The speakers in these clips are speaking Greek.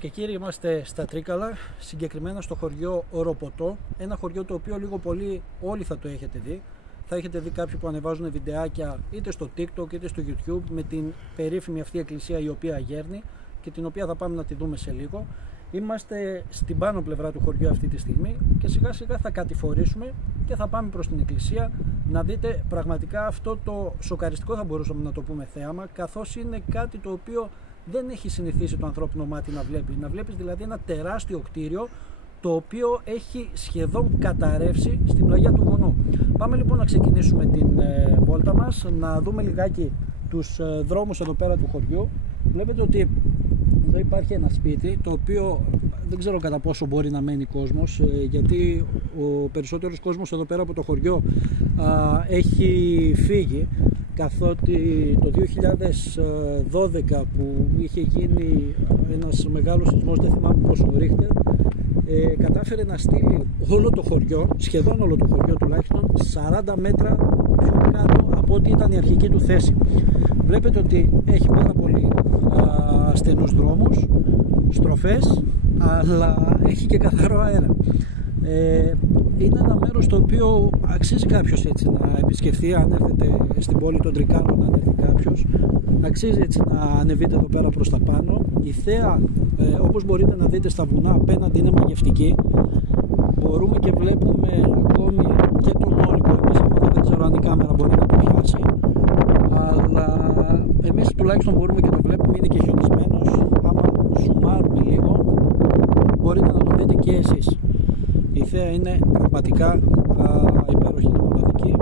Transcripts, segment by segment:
Κυρίες και κύριοι, είμαστε στα Τρίκαλα, συγκεκριμένα στο χωριό Οροποτό. Ένα χωριό το οποίο λίγο πολύ όλοι θα το έχετε δει. Θα έχετε δει κάποιοι που ανεβάζουν βιντεάκια είτε στο TikTok είτε στο YouTube με την περίφημη αυτή εκκλησία η οποία γέρνει και την οποία θα πάμε να τη δούμε σε λίγο. Είμαστε στην πάνω πλευρά του χωριού αυτή τη στιγμή και σιγά σιγά θα κατηφορήσουμε και θα πάμε προς την εκκλησία να δείτε πραγματικά αυτό το σοκαριστικό, θα μπορούσαμε να το πούμε, θέαμα, καθώς είναι κάτι το οποίο δεν έχει συνηθίσει το ανθρώπινο μάτι να βλέπει. Να βλέπεις δηλαδή ένα τεράστιο κτίριο το οποίο έχει σχεδόν καταρρεύσει στην πλαγιά του βουνού. Πάμε λοιπόν να ξεκινήσουμε την βόλτα μας, να δούμε λιγάκι τους δρόμους εδώ πέρα του χωριού. Βλέπετε ότι εδώ υπάρχει ένα σπίτι το οποίο δεν ξέρω κατά πόσο μπορεί να μένει κόσμος, γιατί ο περισσότερος κόσμος εδώ πέρα από το χωριό έχει φύγει, καθότι το 2012 που είχε γίνει ένας μεγάλος σεισμός, δεν θυμάμαι πόσο Ρίχτερ, κατάφερε να στείλει όλο το χωριό, σχεδόν όλο το χωριό τουλάχιστον, 40 μέτρα πιο κάτω από ό,τι ήταν η αρχική του θέση. Βλέπετε ότι έχει πάρα πολύ στενούς δρόμους, στροφές, αλλά έχει και καθαρό αέρα. Είναι ένα μέρος το οποίο αξίζει κάποιος έτσι να επισκεφθεί, αν έρθετε στην πόλη των Τρικάλων, αν έρθει κάποιος, αξίζει έτσι να ανεβείτε εδώ πέρα προς τα πάνω. Η θέα, όπως μπορείτε να δείτε στα βουνά απέναντι, είναι μαγευτική. Μπορούμε και βλέπουμε ακόμη και τον όρικο. Εμείς από εδώ δεν ξέρω αν η κάμερα μπορεί να το πιάσει, αλλά εμείς τουλάχιστον μπορούμε και το βλέπουμε, είναι και χιονισμένος. Άμα ζουμάρουμε λίγο μπορείτε να το δείτε και εσείς. Η θέα είναι πραγματικά υπέροχη, είναι μοναδική.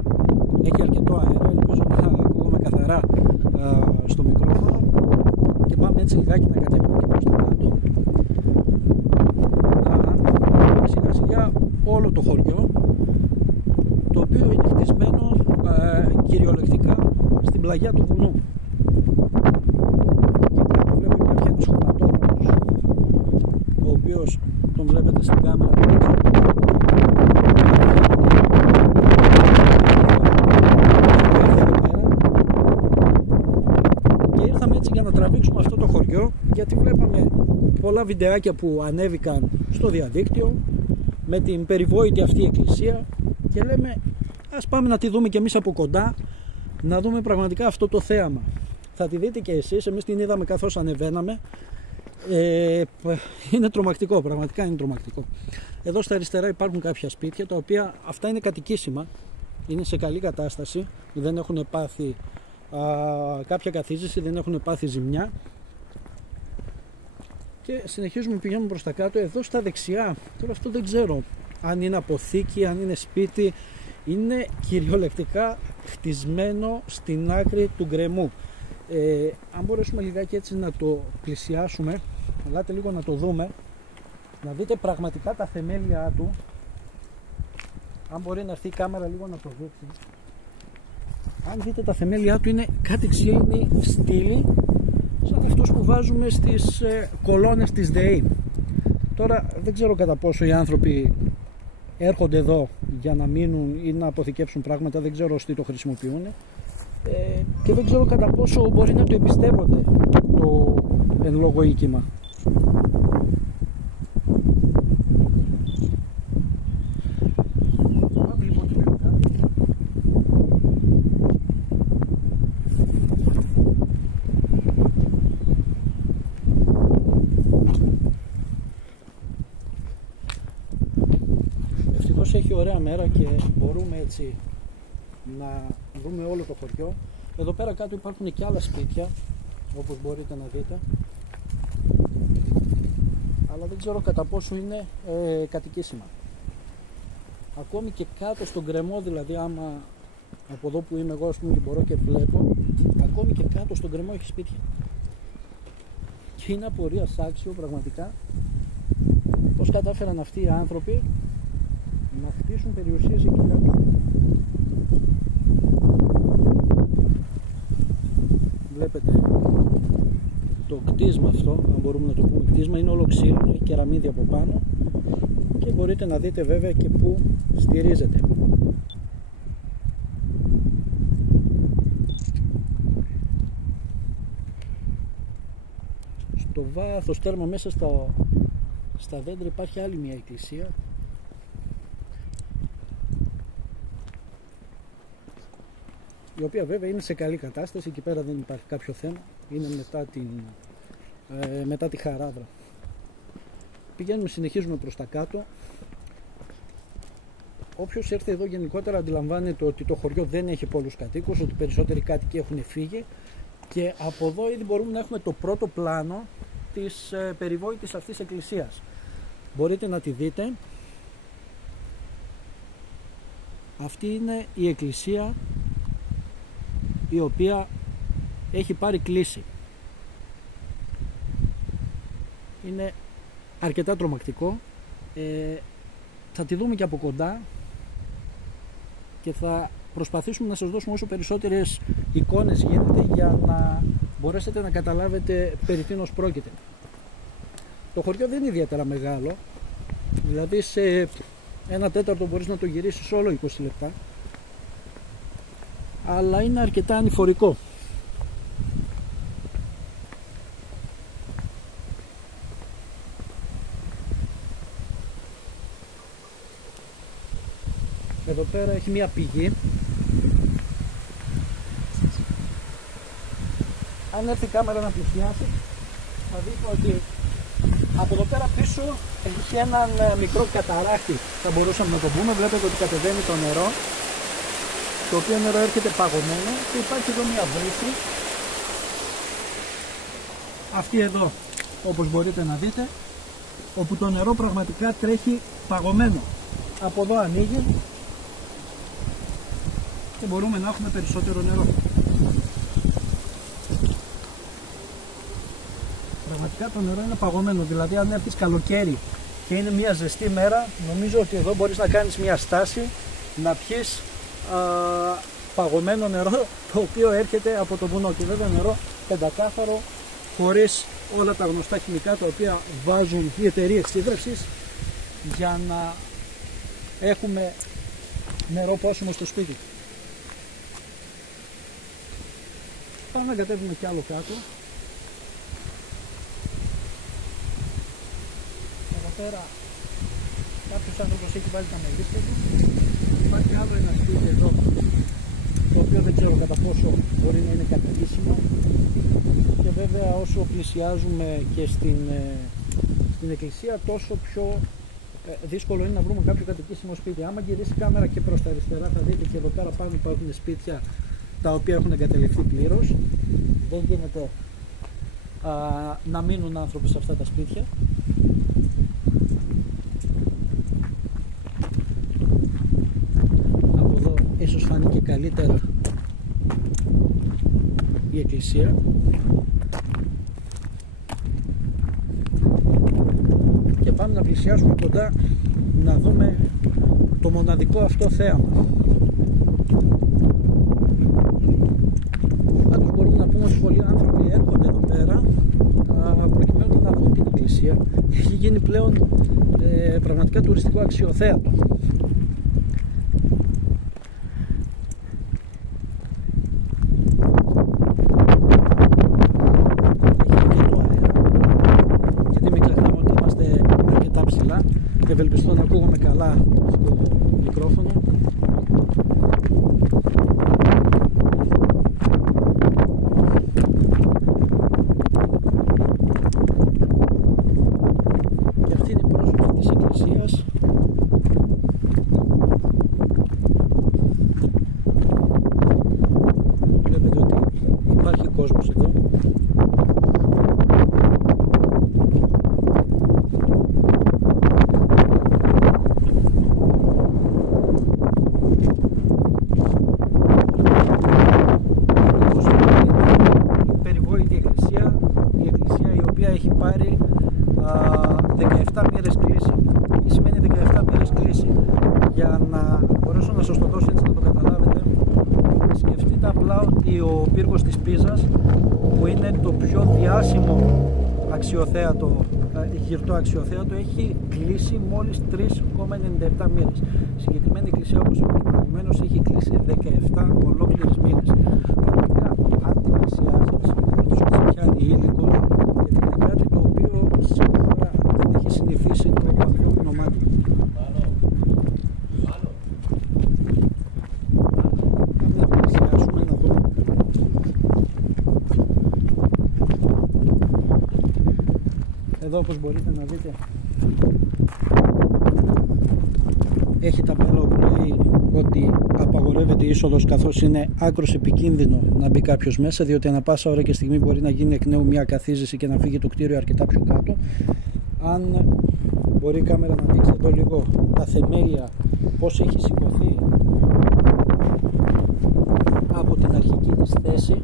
Έχει αρκετό αέρα, ελπίζω να ακούγουμε καθαρά στο μικρόφωνο. Και πάμε έτσι λιγάκι να κατέβουμε και προς τα κάτω. Να δούμε σιγά σιγά όλο το χωριό, το οποίο είναι χτισμένο κυριολεκτικά στην πλαγιά του βουνού. Και κάτω βλέπω υπάρχει ένας χωματόδρομος, ο οποίος τον βλέπετε στην κάμερα. Και ήρθαμε έτσι για να τραβήξουμε αυτό το χωριό, γιατί βλέπαμε πολλά βιντεάκια που ανέβηκαν στο διαδίκτυο με την περιβόητη αυτή εκκλησία και λέμε ας πάμε να τη δούμε και εμείς από κοντά, να δούμε πραγματικά αυτό το θέαμα. Θα τη δείτε και εσείς, εμείς την είδαμε καθώς ανεβαίναμε. Είναι τρομακτικό, πραγματικά είναι τρομακτικό. Εδώ στα αριστερά υπάρχουν κάποια σπίτια τα οποία αυτά είναι κατοικήσιμα, είναι σε καλή κατάσταση, δεν έχουν πάθει κάποια καθίζηση, δεν έχουν πάθει ζημιά. Και συνεχίζουμε, πηγαίνουμε προς τα κάτω. Εδώ στα δεξιά, τώρα αυτό δεν ξέρω αν είναι αποθήκη, αν είναι σπίτι, είναι κυριολεκτικά χτισμένο στην άκρη του γκρεμού. Αν μπορέσουμε λιγάκι έτσι να το πλησιάσουμε, ελάτε λίγο να το δούμε, να δείτε πραγματικά τα θεμέλια του. Αν μπορεί να έρθει η κάμερα λίγο να το δείξει. Αν δείτε τα θεμέλια του, είναι κάτι ξύλινη στήλη, σαν αυτούς που βάζουμε στις κολόνες της ΔΕΗ. Τώρα δεν ξέρω κατά πόσο οι άνθρωποι έρχονται εδώ για να μείνουν ή να αποθηκεύσουν πράγματα, δεν ξέρω τι το χρησιμοποιούν, και δεν ξέρω κατά πόσο μπορεί να το εμπιστεύονται το εν λόγω οίκημα. Ευτυχώς έχει ωραία μέρα και μπορούμε έτσι να δούμε όλο το χωριό. Εδώ πέρα κάτω υπάρχουν και άλλα σπίτια, όπως μπορείτε να δείτε, αλλά δεν ξέρω κατά πόσο είναι κατοικήσιμα. Ακόμη και κάτω στον γκρεμό, δηλαδή άμα από εδώ που είμαι εγώ, ας πούμε, και μπορώ και βλέπω, ακόμη και κάτω στον γκρεμό έχει σπίτια. Και είναι απορίας άξιο πραγματικά πώς κατάφεραν αυτοί οι άνθρωποι να χτίσουν περιουσίες εκεί κάτω. Βλέπετε το κτίσμα αυτό, αν μπορούμε να το πούμε κτίσμα, είναι όλο ξύλινο, έχει κεραμίδι από πάνω και μπορείτε να δείτε βέβαια και πού στηρίζεται. το βάθος τέρμα μέσα στα δέντρα υπάρχει άλλη μια εκκλησία, η οποία βέβαια είναι σε καλή κατάσταση. Εκεί πέρα δεν υπάρχει κάποιο θέμα, είναι μετά τη Χαράδρα. Πηγαίνουμε, συνεχίζουμε προς τα κάτω. Όποιος έρθει εδώ γενικότερα αντιλαμβάνεται ότι το χωριό δεν έχει πολλούς κατοίκους, ότι περισσότεροι κάτοικοι έχουν φύγει, και από εδώ ήδη μπορούμε να έχουμε το πρώτο πλάνο της περιβόητης αυτής εκκλησίας. Μπορείτε να τη δείτε. Αυτή είναι η εκκλησία η οποία έχει πάρει κλίση. Είναι αρκετά τρομακτικό. Θα τη δούμε και από κοντά και θα προσπαθήσουμε να σας δώσουμε όσο περισσότερες εικόνες γίνεται για να μπορέσετε να καταλάβετε περί τίνος πρόκειται. Το χωριό δεν είναι ιδιαίτερα μεγάλο, δηλαδή σε 1/4 μπορείς να το γυρίσεις όλο 20 λεπτά, αλλά είναι αρκετά ανηφορικό. Εδώ πέρα έχει μία πηγή. Αν έρθει η κάμερα να πλησιάσει, θα δείτε ότι από εδώ πέρα πίσω έχει έναν μικρό καταράκτη, θα μπορούσαμε να το πούμε. Βλέπετε ότι κατεβαίνει το νερό, το οποίο νερό έρχεται παγωμένο, και υπάρχει εδώ μία βρύση, αυτή εδώ, όπως μπορείτε να δείτε, όπου το νερό πραγματικά τρέχει παγωμένο. Από εδώ ανοίγει και μπορούμε να έχουμε περισσότερο νερό. Πραγματικά το νερό είναι παγωμένο, δηλαδή αν έρθεις καλοκαίρι και είναι μια ζεστή μέρα, νομίζω ότι εδώ μπορείς να κάνεις μια στάση να πιεις παγωμένο νερό, το οποίο έρχεται από το βουνό, και βέβαια νερό πεντακάθαρο, χωρίς όλα τα γνωστά χημικά τα οποία βάζουν οι εταιρείες σύντρευσης για να έχουμε νερό πόσιμο στο σπίτι. Πάμε να κατέβουμε κι άλλο κάτω. Εδώ πέρα κάποιος άνθρωπος έχει βάλει τα μελίσια του. Υπάρχει άλλο ένα σπίτι εδώ, το οποίο δεν ξέρω κατά πόσο μπορεί να είναι κατοικήσιμο, και βέβαια όσο πλησιάζουμε και στην εκκλησία, τόσο πιο δύσκολο είναι να βρούμε κάποιο κατοικήσιμο σπίτι. Άμα γυρίσει η κάμερα και προς τα αριστερά, θα δείτε και εδώ πέρα πάνω υπάρχουν σπίτια τα οποία έχουν εγκαταλειφθεί πλήρως. Δεν γίνεται να μείνουν άνθρωποι σε αυτά τα σπίτια. Από εδώ ίσως φανεί και καλύτερα η εκκλησία. Και πάμε να πλησιάσουμε κοντά να δούμε το μοναδικό αυτό θέαμα. Πάντως μπορούμε να πούμε ότι πολλοί άνθρωποι έρχονται εδώ πέρα προκειμένου να δουν την εκκλησία. Έχει γίνει πλέον πραγματικά τουριστικό αξιοθέατο. Και ευελπιστώ να ακούγομαι καλά στο μικρόφωνο. Και αυτή είναι η πρόσωπη της εκκλησίας. Βλέπετε ότι υπάρχει κόσμος εδώ. Έχει πάρει 17 μοίρες κλίση. Τι σημαίνει 17 μοίρες κλίση? Για να μπορέσω να σας το δώσω έτσι να το καταλάβετε, σκεφτείτε απλά ότι ο πύργος της Πίζας, που είναι το πιο διάσημο αξιοθέατο, γυρτό αξιοθέατο, έχει κλείσει μόλις 3,97 μοίρες. Συγκεκριμένη εκκλησία, όπως είπα και προηγουμένως, έχει κλείσει 17 ολόκληρες μοίρες. Πραγματικά αν την πλησιάζεις, τους πιάνει ήλικος, γιατί είναι κάτι Εδώ όπως μπορείτε να δείτε έχει ταμπέλα που λέει ότι απαγορεύεται η είσοδος, καθώς είναι άκρως επικίνδυνο να μπει κάποιος μέσα, διότι ανά πάσα ώρα και στιγμή μπορεί να γίνει εκ νέου μια καθίζηση και να φύγει το κτίριο αρκετά πιο κάτω. Αν μπορεί η κάμερα να δείξει εδώ λίγο τα θεμέλια, πώς έχει σηκωθεί από την αρχική της θέση.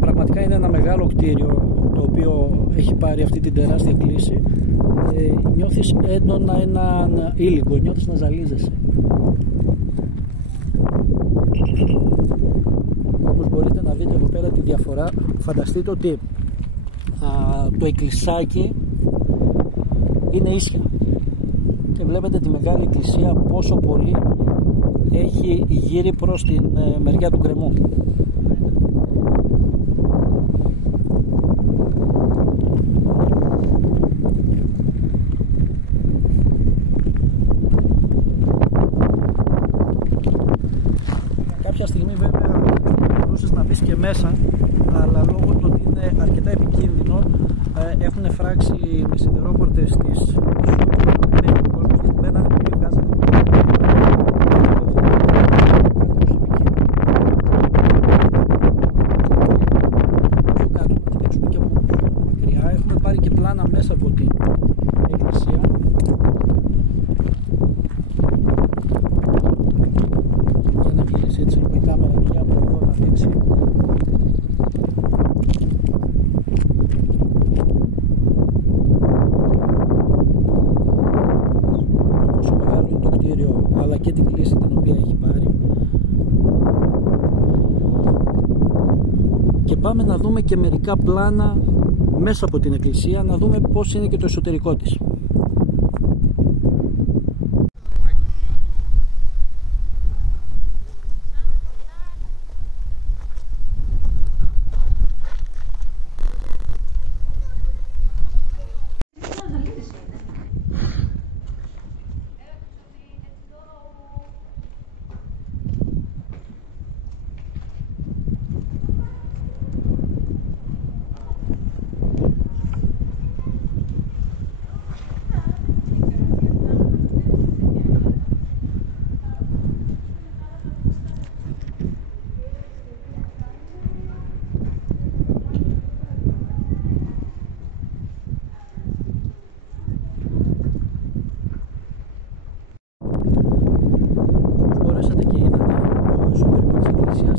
Πραγματικά είναι ένα μεγάλο κτίριο το οποίο έχει πάρει αυτή την τεράστια κλίση. Νιώθεις έντονα έναν ήλικο, νιώθεις να ζαλίζεσαι. Όπως μπορείτε να δείτε εδώ πέρα τη διαφορά, φανταστείτε ότι το εκκλησάκι είναι ίσια και βλέπετε τη μεγάλη εκκλησία πόσο πολύ έχει γύρει προς την μεριά του γκρεμού. Κάποια στιγμή βέβαια μπορούσες να μπεις και μέσα, αλλά λόγω του ότι είναι αρκετά επικίνδυνο έχουν φράξει με σιδερόπορτες τις μπαίνανε πολύ βγάζανε πιο κάτω. Να τη δείξουμε και από μακριά. Έχουμε πάρει και πλάνα μέσα από την εκκλησία. Για να γυρίσει έτσι λίγο η κάμερα και από εδώ να δείξει πόσο μεγάλο είναι το κτίριο, αλλά και την κλίση την οποία έχει πάρει. Και πάμε να δούμε και μερικά πλάνα μέσα από την εκκλησία, να δούμε πώς είναι και το εσωτερικό της.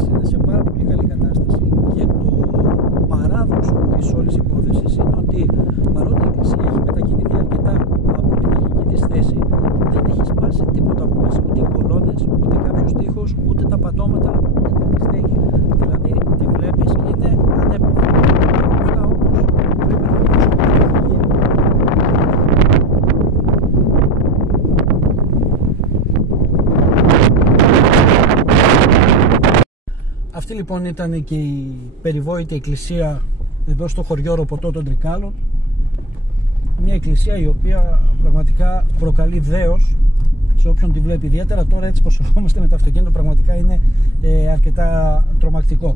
Είναι σε πάρα πολύ καλή κατάσταση και το παράδοξο της όλης υπόθεσης είναι ότι παρότι η εκκλησία έχει μετακινηθεί αρκετά από την αρχική της θέση, δεν έχει σπάσει τίποτα από μέσα, ούτε οι κολόνες, ούτε κάποιος τοίχος, ούτε τα πατώματα, ούτε κάτι στέγη. Δηλαδή τη βλέπεις και είναι ανέπαφη. Αυτά όμως πρέπει να δώσω Αυτή λοιπόν ήταν και η περιβόητη εκκλησία εδώ στο χωριό Ροποτό των Τρικάλων. Μια εκκλησία η οποία πραγματικά προκαλεί δέος σε όποιον τη βλέπει, ιδιαίτερα τώρα έτσι πως ερχόμαστε με το αυτοκίνητο, πραγματικά είναι αρκετά τρομακτικό.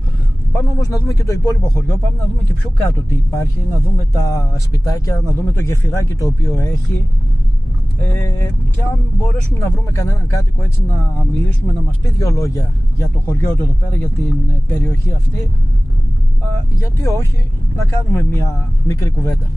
Πάμε όμως να δούμε και το υπόλοιπο χωριό, πάμε να δούμε και πιο κάτω τι υπάρχει, να δούμε τα σπιτάκια, να δούμε το γεφυράκι το οποίο έχει. Και αν μπορέσουμε να βρούμε κανέναν κάτοικο έτσι να μιλήσουμε, να μας πει δύο λόγια για το χωριό του εδώ πέρα, για την περιοχή αυτή, γιατί όχι να κάνουμε μια μικρή κουβέντα.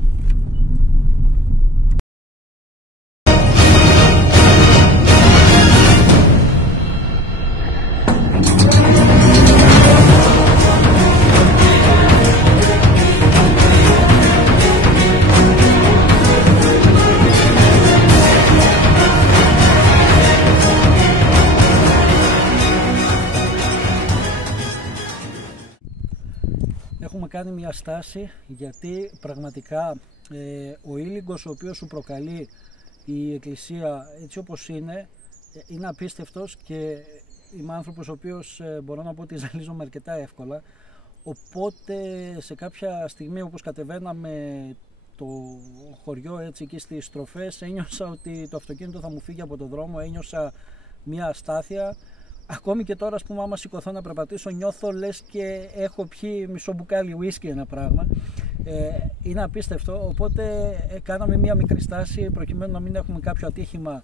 κάνει μια στάση, γιατί πραγματικά ο ήλιγκος ο οποίος σου προκαλεί η εκκλησία έτσι όπως είναι απίστευτος, και είμαι άνθρωπος ο οποίος μπορώ να πω ότι ζαλίζομαι αρκετά εύκολα. Οπότε σε κάποια στιγμή, όπως κατεβαίναμε το χωριό έτσι εκεί στις στροφές, ένιωσα ότι το αυτοκίνητο θα μου φύγει από το δρόμο, ένιωσα μια αστάθεια. Ακόμη και τώρα, ας πούμε, άμα σηκωθώ να περπατήσω, νιώθω λες και έχω πιει μισό μπουκάλι ουίσκι, ένα πράγμα. Είναι απίστευτο, οπότε κάναμε μια μικρή στάση προκειμένου να μην έχουμε κάποιο ατύχημα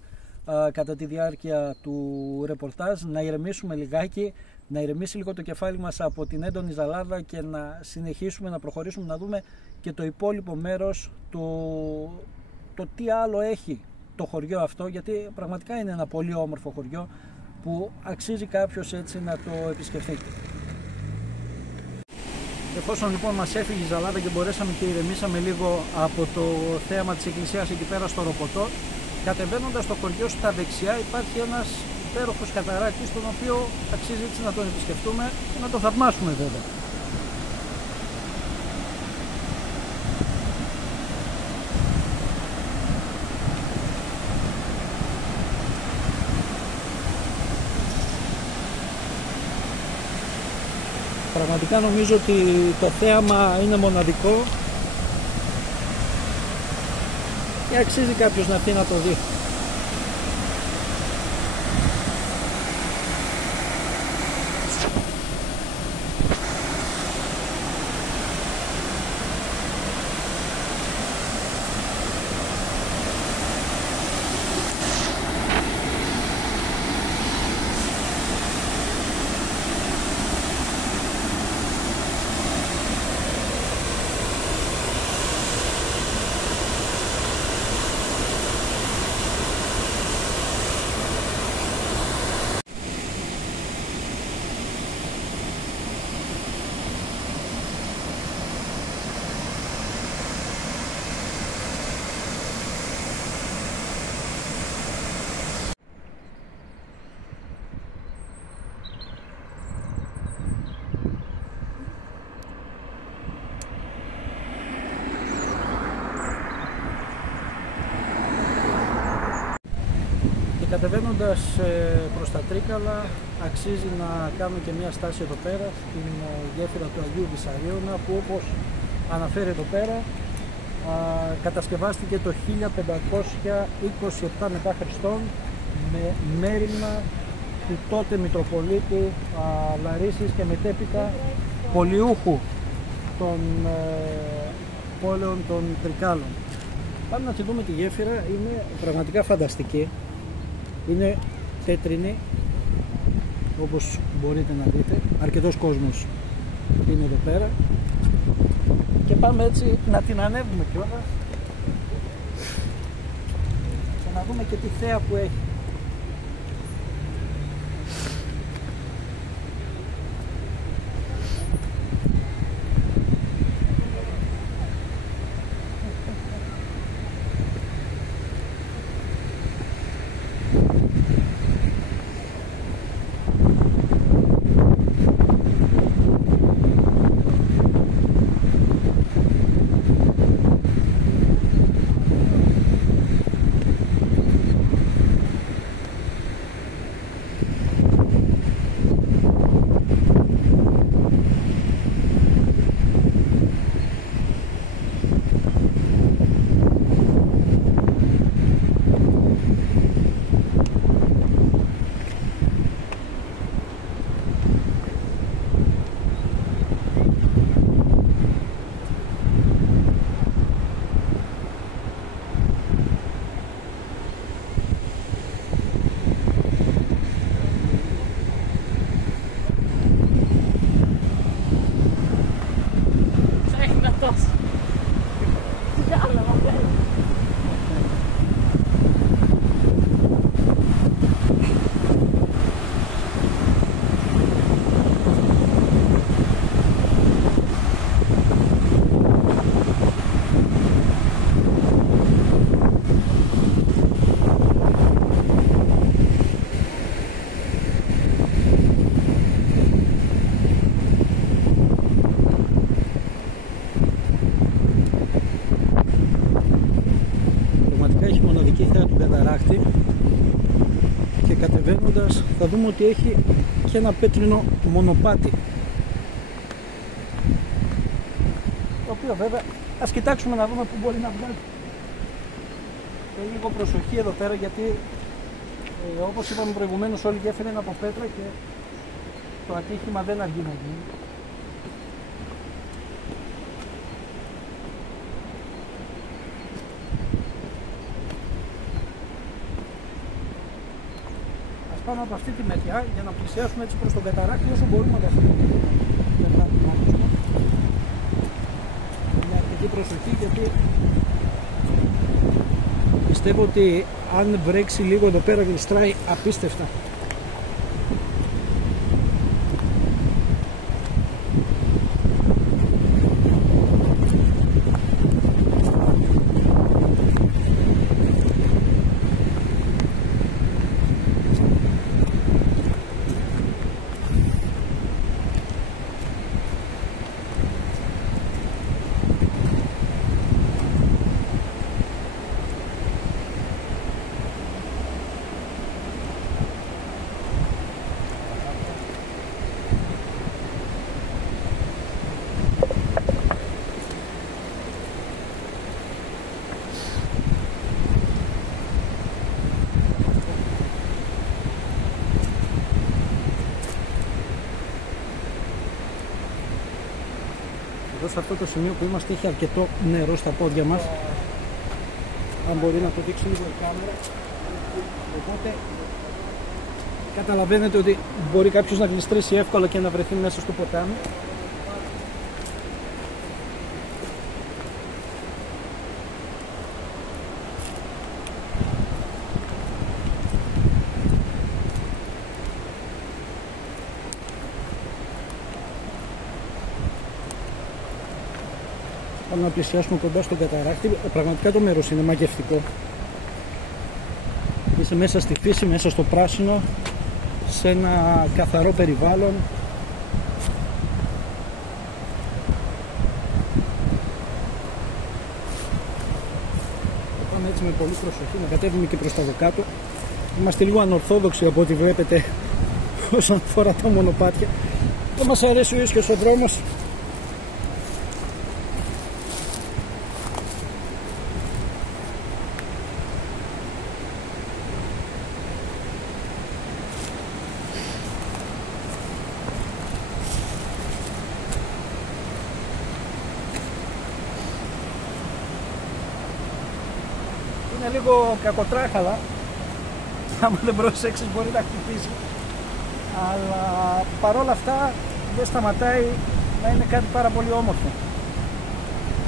κατά τη διάρκεια του ρεπορτάζ, να ηρεμήσουμε λιγάκι, να ηρεμήσει λίγο το κεφάλι μας από την έντονη ζαλάδα και να συνεχίσουμε να προχωρήσουμε, να δούμε και το υπόλοιπο μέρος, το τι άλλο έχει το χωριό αυτό, γιατί πραγματικά είναι ένα πολύ όμορφο χωριό που αξίζει κάποιος έτσι να το επισκεφθεί. Εφόσον λοιπόν μας έφυγε η ζαλάδα και μπορέσαμε και ηρεμήσαμε λίγο από το θέαμα της εκκλησίας εκεί πέρα στο Ροποτό, κατεβαίνοντας στο χωριό στα δεξιά υπάρχει ένας υπέροχος καταράκης, τον οποίο αξίζει έτσι να τον επισκεφτούμε και να τον θαυμάσουμε βέβαια. Πραγματικά νομίζω ότι το θέαμα είναι μοναδικό και αξίζει κάποιος να έρθει να το δει. Κατεβαίνοντας προς τα Τρίκαλα, αξίζει να κάνουμε και μια στάση εδώ πέρα στην γέφυρα του Αγίου Βυσσαρίωνα, που όπως αναφέρει εδώ πέρα κατασκευάστηκε το 1527 μετά Χριστόν με μέριμνα του τότε Μητροπολίτη Λαρίσης και μετέπειτα πολιούχου των πόλεων των Τρικάλων. Πάμε να τη δούμε τη γέφυρα, είναι πραγματικά φανταστική. Είναι τέτρινη, όπως μπορείτε να δείτε, αρκετός κόσμος είναι εδώ πέρα και πάμε έτσι να την ανέβουμε κιόλας και να δούμε και τη θέα που έχει. καταράκτη και κατεβαίνοντας θα δούμε ότι έχει και ένα πέτρινο μονοπάτι, το οποίο βέβαια ας κοιτάξουμε να δούμε που μπορεί να βγάλει. Και λίγο προσοχή εδώ πέρα, γιατί όπως είπαμε προηγουμένως όλη η γέφυρα είναι από πέτρα και το ατύχημα δεν αργεί να γίνει. Ας πάμε από αυτή τη μεριά για να πλησιάσουμε έτσι προς τον καταράκτη όσο μπορούμε από αυτή. Μια αρκετή προσοχή, γιατί πιστεύω ότι αν βρέξει λίγο εδώ πέρα γλιστράει απίστευτα. Εδώ σε αυτό το σημείο που είμαστε έχει αρκετό νερό στα πόδια μας, αν μπορεί να το δείξει λίγο η κάμερα, οπότε καταλαβαίνετε ότι μπορεί κάποιος να γλιστρήσει εύκολα και να βρεθεί μέσα στο ποτάμι. Πάμε να πλησιάσουμε κοντά στον καταράκτη. Πραγματικά το μέρος είναι μαγευτικό. Είσαι μέσα στη φύση, μέσα στο πράσινο, σε ένα καθαρό περιβάλλον. Πάμε έτσι με πολύ προσοχή να κατέβουμε και προς τα δεκάτω. Είμαστε λίγο ανορθόδοξοι από ό,τι βλέπετε όσον αφορά τα μονοπάτια. Δεν μας αρέσει ο ίσιος ο δρόμος. Είναι λίγο κακοτράχαλα, άμα δεν προσέξεις μπορεί να χτυπήσει, αλλά παρόλα αυτά δεν σταματάει να είναι κάτι πάρα πολύ όμορφο.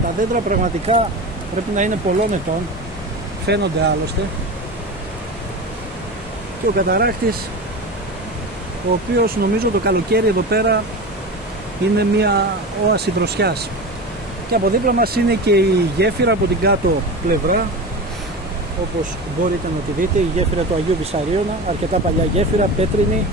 Τα δέντρα πραγματικά πρέπει να είναι πολλών ετών, φαίνονται άλλωστε, και ο καταράκτης, ο οποίος νομίζω το καλοκαίρι εδώ πέρα είναι μια όαση δροσιάς. Και από δίπλα μας είναι και η γέφυρα από την κάτω πλευρά, όπως μπορείτε να τη δείτε, η γέφυρα του Αγίου Βυσαρίωνα, αρκετά παλιά γέφυρα, πέτρινη.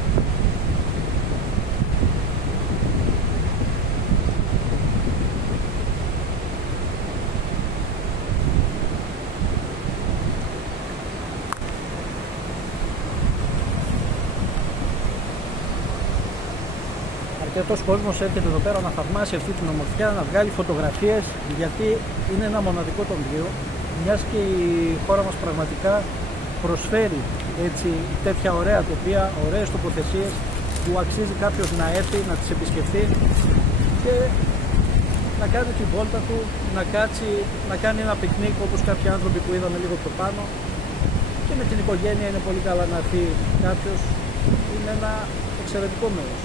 Αρκετός κόσμος έρχεται εδώ πέρα να θαυμάσει αυτή την ομορφιά, να βγάλει φωτογραφίες, γιατί είναι ένα μοναδικό τοπίο, μιας και η χώρα μας πραγματικά προσφέρει έτσι τέτοια ωραία τοπία, ωραίες τοποθεσίες που αξίζει κάποιος να έρθει, να τις επισκεφτεί και να κάνει τη βόλτα του, να κάτσει, να κάνει ένα πικνίκ όπως κάποιοι άνθρωποι που είδαμε λίγο πιο πάνω, και με την οικογένεια είναι πολύ καλά να έρθει κάποιος. Είναι ένα εξαιρετικό μέρος.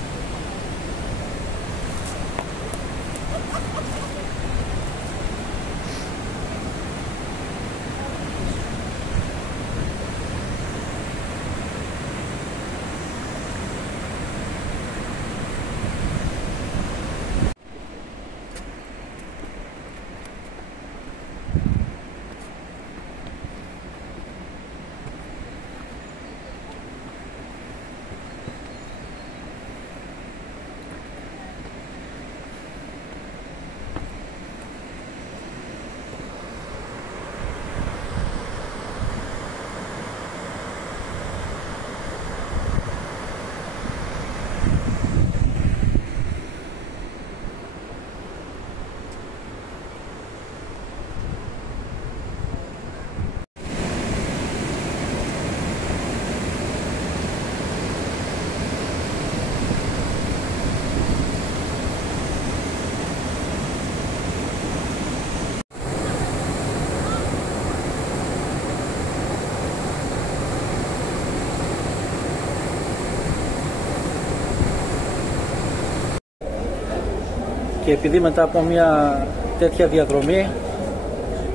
και επειδή μετά από μια τέτοια διαδρομή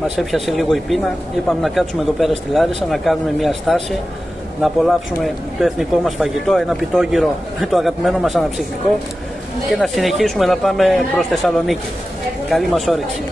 μας έπιασε λίγο η πείνα, είπαμε να κάτσουμε εδώ πέρα στη Λάρισα, να κάνουμε μια στάση, να απολαύσουμε το εθνικό μας φαγητό, ένα πιτόγυρο με το αγαπημένο μας αναψυκτικό και να συνεχίσουμε να πάμε προς Θεσσαλονίκη. Καλή μας όρεξη.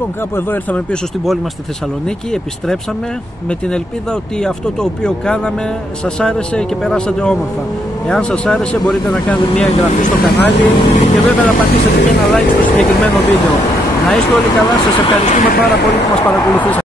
Λοιπόν, κάπου εδώ ήρθαμε πίσω στην πόλη μας στη Θεσσαλονίκη, επιστρέψαμε με την ελπίδα ότι αυτό το οποίο κάναμε σας άρεσε και περάσατε όμορφα. Εάν σας άρεσε μπορείτε να κάνετε μια εγγραφή στο κανάλι και βέβαια να πατήσετε και ένα like στο συγκεκριμένο βίντεο. Να είστε όλοι καλά, σας ευχαριστούμε πάρα πολύ που μας παρακολουθήσατε.